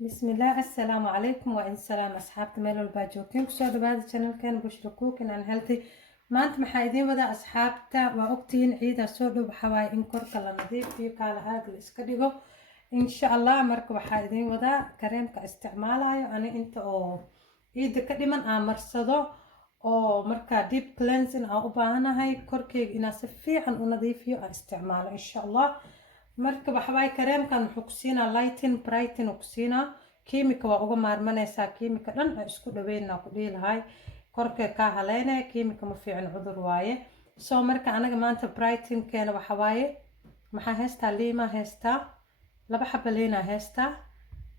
بسم الله السلام عليكم وإن سلام أصحابتي ميل والباجوكين كسو دبادة channel كان بشرى كوكين عن هلتي maanta maxaa idiin wadaa asxaabta waa ogtihiin ciida soo dhow waxaa waaye in korka la nadiifiyo kaala haag la iska dhigo insha allah marka waxaa idiin wadaa kareemka isticmaalayo ani inta oo ciida ka dhiman aan marsado oo markaa deep cleansing aan u baahanahay korkeyga inaan si fiican u nadiifiyo aan isticmaalo insha allah marka waxa waaye kareemkan wuxuu ku siinaa lighting brighting uu ku siinaa kiimika waa uga maarmanaysaa kiimika dhan aan isku dhaweynaa ku dhihi lahay korka ka haleynaya kiimika ma fiican cudur waaye soo marka anaga maanta brighton keena waxa waaye maxaa haystaa liima haystaa laba xabo liina haystaa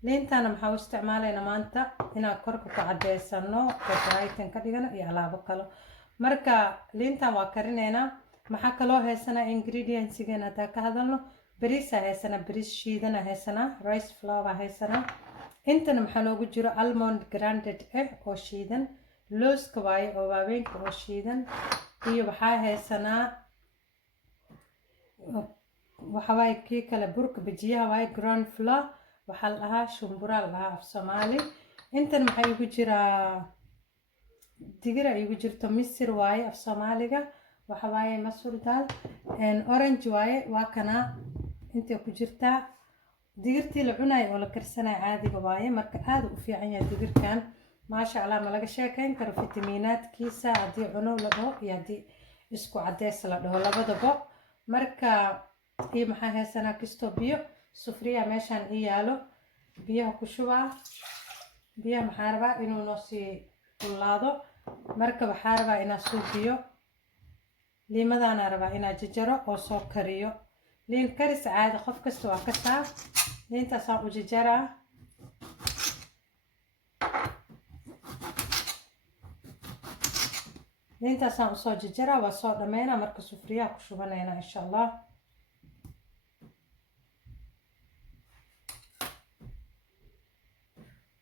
liintana maxaa u isticmaalaynaa maanta inaan korka ku cadeysano oo brighton ka dhigano iyo alaabo kale marka liintan waa karinaynaa maxaa kaloo haysanaa ingredientsigeena hadaa ka hadalno bariis haysanaa bariis shiidan haysanaa rice flour haysanaa intana maxaa noogu jiro almond grounded oo shiidan looska waaye oo waaweynka oo shiidan iyo waxaa haysanaa waxa waaye kii kale burka bajiyaha waaye ground flour waxaa la dhahaa shumbura la dhahaa af soomaali intan maxaa igu jiraa digira igu jirto misir waaye af soomaaliga waxa waaye masuur daal orange waaye waa kana intay ku jirtaa digirtii la cunayo oo la karsanayo caadiga waaye marka aad u fiican yahay digirkan maasha allah ma laga sheekayn karo fitamiinaadkiisa haddii cuno la dhaho iyo haddii isku cadeys la dhaho labadaba marka iyo maxaa haysanaa kisto biyo sufriya meeshaan ii yaalo biyaha ku shubaa biyaha maxaa rabaa inuu noo sii kullaado marka waxaa rabaa inaa suubiyo liimadaana rabaa inaa jajaro oo soo kariyo liin karis caadi qof kasta waa ka saa liintaasaan u jajaraa liintaasaan usoo jajaraa waa soo dhameynaa marka sufriyaha ku shubanaynaa insha allah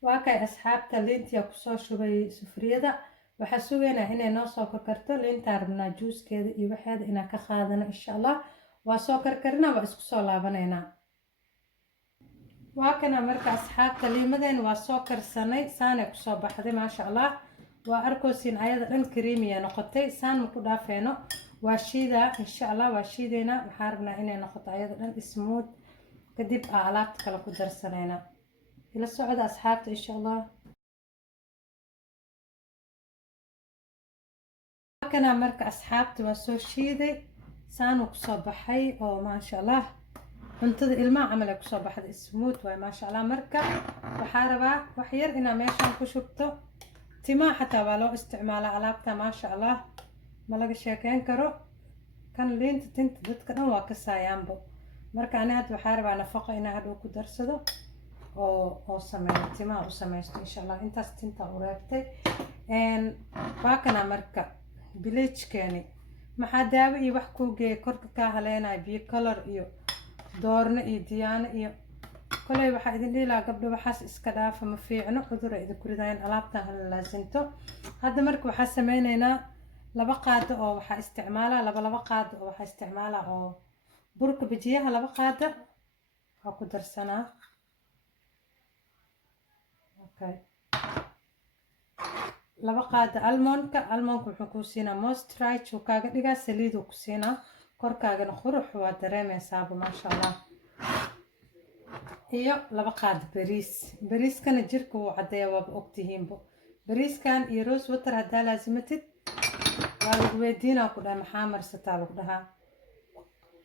waa kay asxaabta liintiyaa kusoo shubay sufriyada waxaa sugaynaa inay noo soo karkarto liintaa rabnaa juuskeeda iyo waxeeda inaan ka qaadano insha allah waa soo karkarinaa waa isku soo laabanaynaa waa kana marka asxaabta liimadeena waa soo karsanay saanay kusoo baxday maasha allah waa arkoosiin ayada dhan kariimiya noqotay saan ma ku dhaafeeno waa shiidaa insha allah waa shiideynaa waxaa rabnaa inay noqoto ayada dhan smooth kadib aa alaabta kale ku darsanaynaa ila socda asxaabta insha allah kana marka asxaabta waa soo shiiday saanu kusoo baxay oo maasha allah cuntada ilmaha camal ay kusoo baxday smooth waay maasha allah marka waxaa rabaa wax yar inaa meeshaan ku shubto timaha xataa waa loo isticmaalaa alaabta maasha allah ma laga sheekeyn karo kan liinta tinta dadka dhan waa ka saayaanbo marka ani hadda waxaa rabaa nafaqo inaa hadhow ku darsado oo sameeyo timaha u samaysto insha allah intaas tinta u reebtay waa kana marka bileejkeeni maxaa daawo iyo wax kuu geeya korka kaa haleynayo biyo color iyo doorno iyo diyaano iyo koley waxaa idin dhihi lahaa gabdho waxaas iska dhaafa ma fiicno cudur ay idinku ridaayeen alaabtan hala laasinto hadda marka waxaa sameyneynaa laba qaado oo waxaa isticmaalaa laba qaado oo waxaa isticmaalaa oo burka bajiyaha laba qaado waa ku darsanaa okay laba qaado almondka wuxuu kuu siinaa moisture uu kaaga dhigaa saliiduu ku siinaa korkaagana qurux waa dareemaysaaba maasha allah iyo laba qaado bariiskana jirka wuu caddeeya waaba ogtihiinbo bariiskan iyo rose water haddaa laasimatid waa lagu weydiinaa ku dhaha maxaa marsataa lagu dhahaa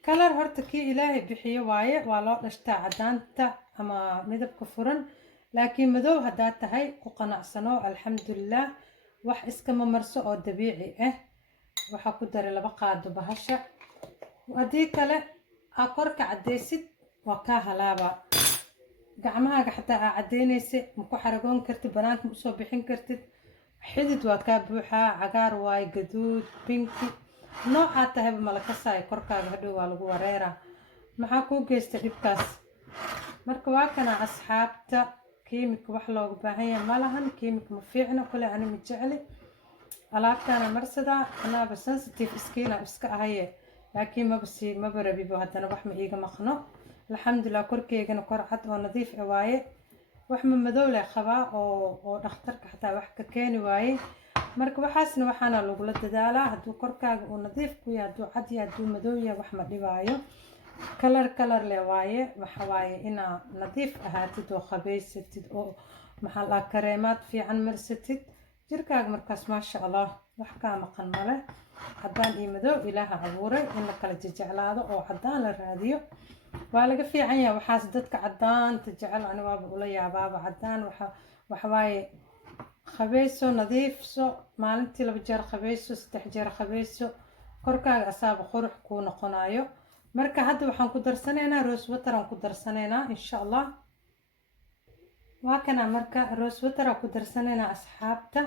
kalar horta kii ilaahay bixiyo waaye waa loo dhashtaa caddaanta ama midabka furan laakiin madow haddaa tahay ku qanacsano alxamdulilah wax iskama marso oo dabiici ah waxaa ku daray laba qaado bahasha haddii kale aa korka caddeysid waa kaa halaaba gacmahaaga xataa aa caddeynaysa ma ku xaragoon kartid banaanka ma usoo bixin kartid xidid waa kaa buuxaa cagaar waaye gaduud binki noocaa tahayba mala kasaayo korkaaga hadhow waa lagu wareeraa maxaa kuu geysta dhibkaas marka waa kana asxaabta kiimika wax looga baahan yahay ma lahan kiimika ma fiicno kule ani ma jecli alaabtaana marsadaa anaaba sensitive skin iska ahaye laakiin maba rabibo haddana wax ma iiga maqno alxamdulilah korkeygana kor cad oo nadiif ah waaye wax ma madow leh qabaa oo dhakhtarka xataa wax ka keeni waaye marka waxaasna waxaana lagula dadaalaa hadduu korkaaga uu nadiif ku yahay hadduu cad yahay hadduu madow yahay wax ma dhibaayo kalar leh waaye waxa waaye inaa nadiif ahaatid oo qabaysatid oo maxaa la kareemaad fiican marsatid jirkaaga markaas maasha allah wax kaa maqan male caddaan iyo madow ilaaha abuuray in la kala jeclaado oo caddaan la raadiyo waa laga fiican yahay waxaas dadka caddaanta jecel ani waaba ula yaabaaba caddaan waxa waaye qabayso nadiifso maalintii 2 jeer qabayso 3 jeer qabayso korkaaga asaaba qurux kuu noqonayo marka hadda waxaan ku darsanaynaa rose water aan ku darsanaynaa insha allah waa kana marka rose water aan ku darsanaynaa asxaabta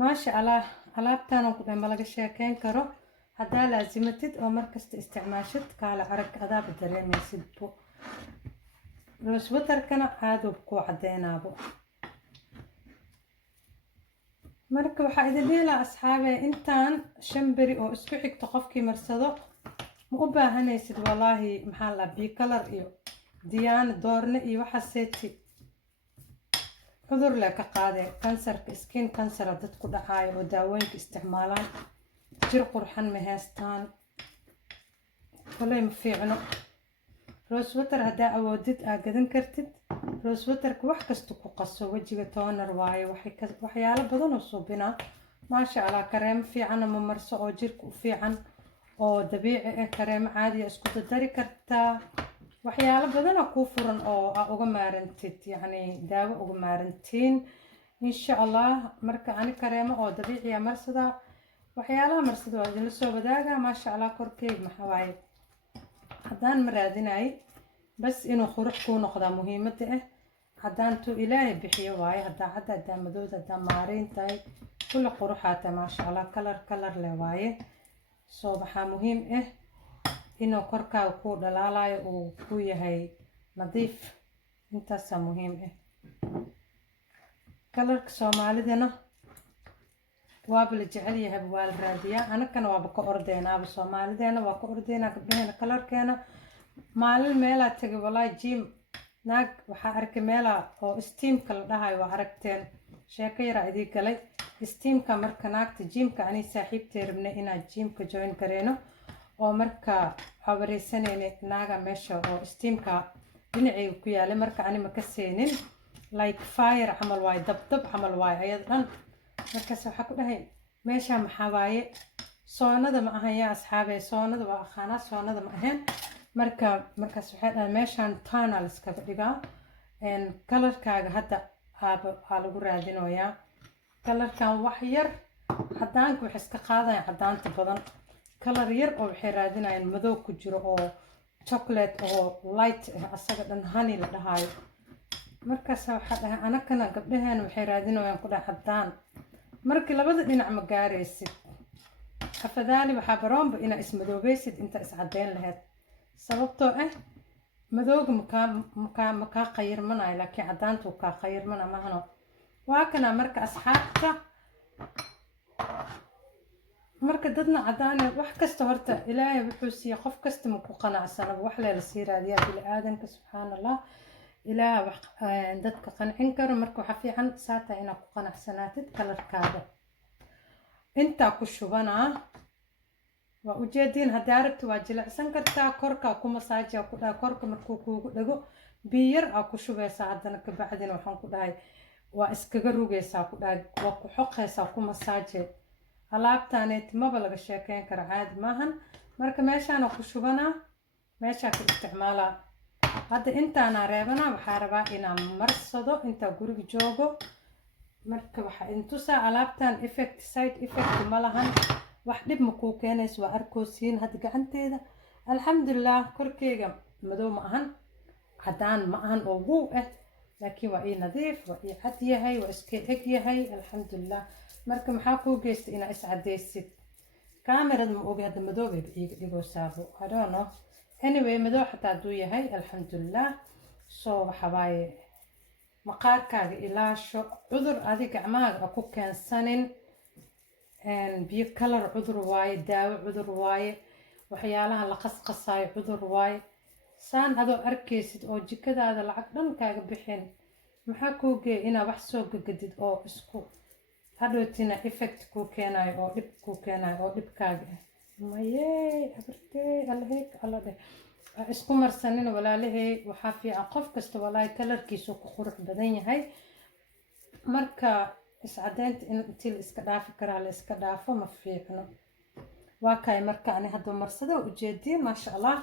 maasha allah alaabtaan aan ku dhahay ma laga sheekeyn karo haddaa laazimatid oo markasta isticmaashid kaala arag adaaba dareemaysid rose waterkana aaduu kuu caddeynaabo marka waxaa idin dhihi lahaa asxaabe intaan 5 beri oo isku xigto qofkii marsado ma u baahanaysid wallaahi maxaa la bi color iyo diyaan doorne iyo waxa seeti cudur leh ka qaade kansarka skin cancer dad ku dhacayo oo daawooyinka isticmaalaan jir qurxan ma haystaan kolay ma fiicno rose water haddaa awoodid aa gadan kartid rose waterka wax kasta ku qaso wajiga toner waaye waxyaalo badan oo suubinaa maasha allah kareemo fiican ama marso oo jirka u fiican oo dabiici ah kareemo caadi ah isku dari kartaa waxyaalo badan oo ku furan oo uga maarantid yani daawo uga maarantiin insha allah marka ani kareemo oo dabiici ah marsada waxyaalaha marsada waa idinla soo wadaaga maasha allah korkeyga maxaa waaye haddaan ma raadinay bas inuu qurux kuu noqdaa muhiimadda ah haddaantuu ilaahay bixiyo waaye haddaa cadda haddaa madowda haddaa maariin tahay kulli quruxaata maasha allah kalar leh waaye soo waxaa muhiim ah inuu korkaaga kuu dhalaalayo uu ku yahay nadiif intaasaa muhiim ah kalarka soomaalidana waaba la jecel yahay waa la raadiyaa anakana waaba ka ordeynaaba soomaalideena waa ka ordeynaa gabdhaheena kalarkeena maalin meelaa tagay walaahi jim naag waxaa arkay meelaa oo steamka la dhahayo waa aragteen sheeko yaraa idii galay steamka marka naagta jimka ani saaxiibtay rabnay inaan jimka join gareyno oo marka xawareysanayna naaga meesha oo steamka dhinacayga ku yaalay marka ani ma ka seenin like fire camal waaye dabdab camal waaye ayad dhan markaas waxaa ku dhahay meesha maxaa waaye soonada ma ahan yaa asxaabe soonada waa aqaanaa soonada ma ahayn markaas waxay dhahay meeshaan tunnel iskaga dhigaa kalarkaaga hadda aa lagu raadinoyaa kalarkan wax yar caddaanka waxay iska qaadayaan caddaanta badan kalar yar oo waxay raadinayaan madow ku jiro oo chocolate oo light ah asaga dhan honey la dhahayo markaas waxaa dhahay anakana gabdhaheena waxay raadinayaan ku dhahay caddaan markii labada dhinac ma gaaraysid afadaali waxaa baroonba inaa ismadoobaysid inta iscaddeyn lahayd sababtoo ah madowga makaa qayirmanayo laakiin caddaantuu kaa qayirmana mahano waa kana marka asxaabta marka dadna caddaan wax kasta horta ilaahay wuxuu siiyey qof kasta ma ku qanacsanaba wax leela sii raadiyaa bini aadanka subxaan allah ilaah wax dadka qancin karo marka waxaa fiican saata inaad ku qanacsanaatid kalarkaaga intaa ku shubanaa waa ujeediin haddii arabta waa jilicsan kartaa korkaa ku masaajiya ku dhahay korka markuu kuugu dhago biyar aa ku shubaysaa haddana kabacdina waxaan ku dhahay waa iskaga rugaysaa ku dhahay waa ku xoqaysaa ku masaaje alaabtaaneeti maba laga sheekeyn kara caadi maahan marka meeshaana ku shubanaa meeshaa ka isticmaalaa hadda intaanaa reebanaa waxaa rabaa inaan marsado intaa guriga joogo marka waxaa intusaa alaabtaan effect side effect ma lahan wax dhib ma kuu keenayso waa arkoosiin hadda gacanteeda alxamdulilah korkeyga madow ma ahan caddaan ma ahan oo wow ah laakiin waa ii nadiif waa ii cad yahay waa iska eg yahay alxamdulilah marka maxaa kuu geystay inaa iscadaysid kaamirad ma ogi hadda madowbayba iiga dhigoosaabo I don't know anyway madow xataa hadduu yahay alxamdulilah soo waxa waaye maqaarkaaga ilaasho cudur adi gacmahaaga a ku keensanin biyo kalar cudur waaye daawo cudur waaye waxyaalaha la qasqasaayo cudur waaye saan adoo arkaysid oo jikadaada lacag dhan kaaga bixin maxaa kuu geeya inaa wax soo gagadid oo isku hadhowtina effect kuu keenayo oo dhib kuu keenayo oo dhibkaaga ah mayee abartee allaheeg alla dheh isku marsanin walaalahey waxaa fiican qof kasta walaahi kalarkiisu ku qurux badan yahay marka iscadeynta intii la iska dhaafi karaa la iska dhaafo ma fiicno waa kaay marka ani hadda marsada ujeediin maasha allah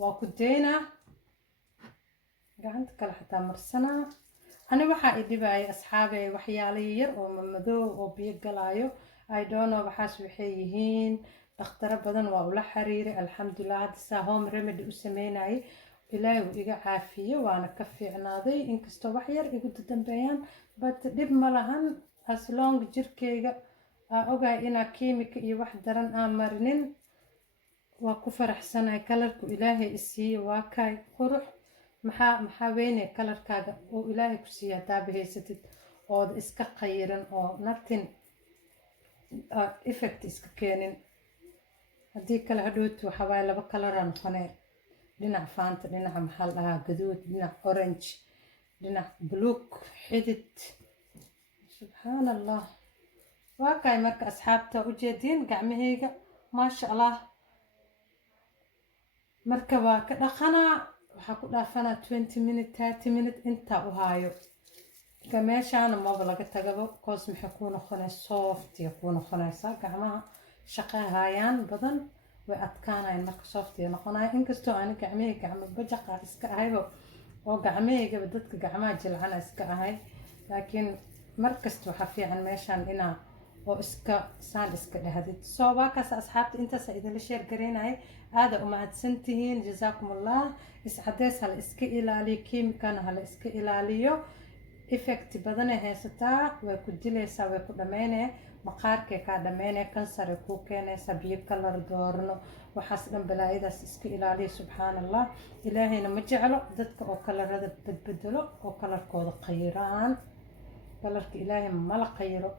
waa ku daynaa gacanta kale xataa marsanaa ani waxaa i dhibaaya asxaabey waxyaalo yar oo mamadoow oo biyo galaayo I don't know waxaas waxay yihiin dhakhtaro badan waa ula xiriiray alxamdulilah hadda saa home remedy u sameynayay ilaahay uu iga caafiye waana ka fiicnaaday inkastoo wax yar igu dambeeyaan but dhib ma lahan as long jirkeyga aa ogahay inaa kiimika iyo wax daran aan marinin waa ku faraxsanahay kalarku ilaahay isiiye waa kaay qurux maxaa weyne kalarkaaga oo ilaahay ku siiya haddaa bahaysatid ood iska qayiran oo nothing effect iska keenin haddii kale hadhowti waxaa waaye laba kalara noqonee dhinac faanta dhinaca maxaa la dhahaa gaduud dhinac orange dhinac buluug xidid subxaan allah waa kaay marka asxaabta ujeediin gacmahayga maasha allah marka waa ka dhaqanaa waxaa ku dhaafanaa 20 minute 30 minute intaa u haayo ka meeshaana maba laga tagabo koos maxay kuu noqonaysa softiya kuu noqonaysaa gacmaha shaqay haayaan badan way adkaanayaan marka softiya noqonaya inkastoo ani gacmahayga gacmo bajaqa iska ahaybo oo gacmahaygaba dadka gacmaha jilcana iska ahay laakiin markasta waxaa fiican meeshaan inaa oo iska saan iska dhahdid soo waa kaas asxaabta intaasa idinla sheer garaynayay aada u mahadsantihiin jazaakum allah iscadeys hala iska ilaaliyo kiimikana hala iska ilaaliyo effect badanay haysataa way ku dilaysaa way ku dhammaynaya maqaarkay kaa dhammaynaya kansar ay kuu keenaysaa biyo kalar doorno waxaas dhan balaayadaas iska ilaaliya subxaan allah ilaahayna ma jeclo dadka oo kalarada badbedelo oo kalarkooda qayiraan kalarka ilaahay mala qayiro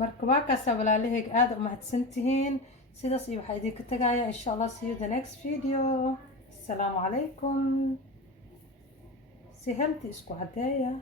marka waa kaasaa walaalahayga aada u mahadsantihiin sidaas iyo waxaa idinka tagaya insha allah see you the next video assalaamu calaykum si healthy isku cadeeya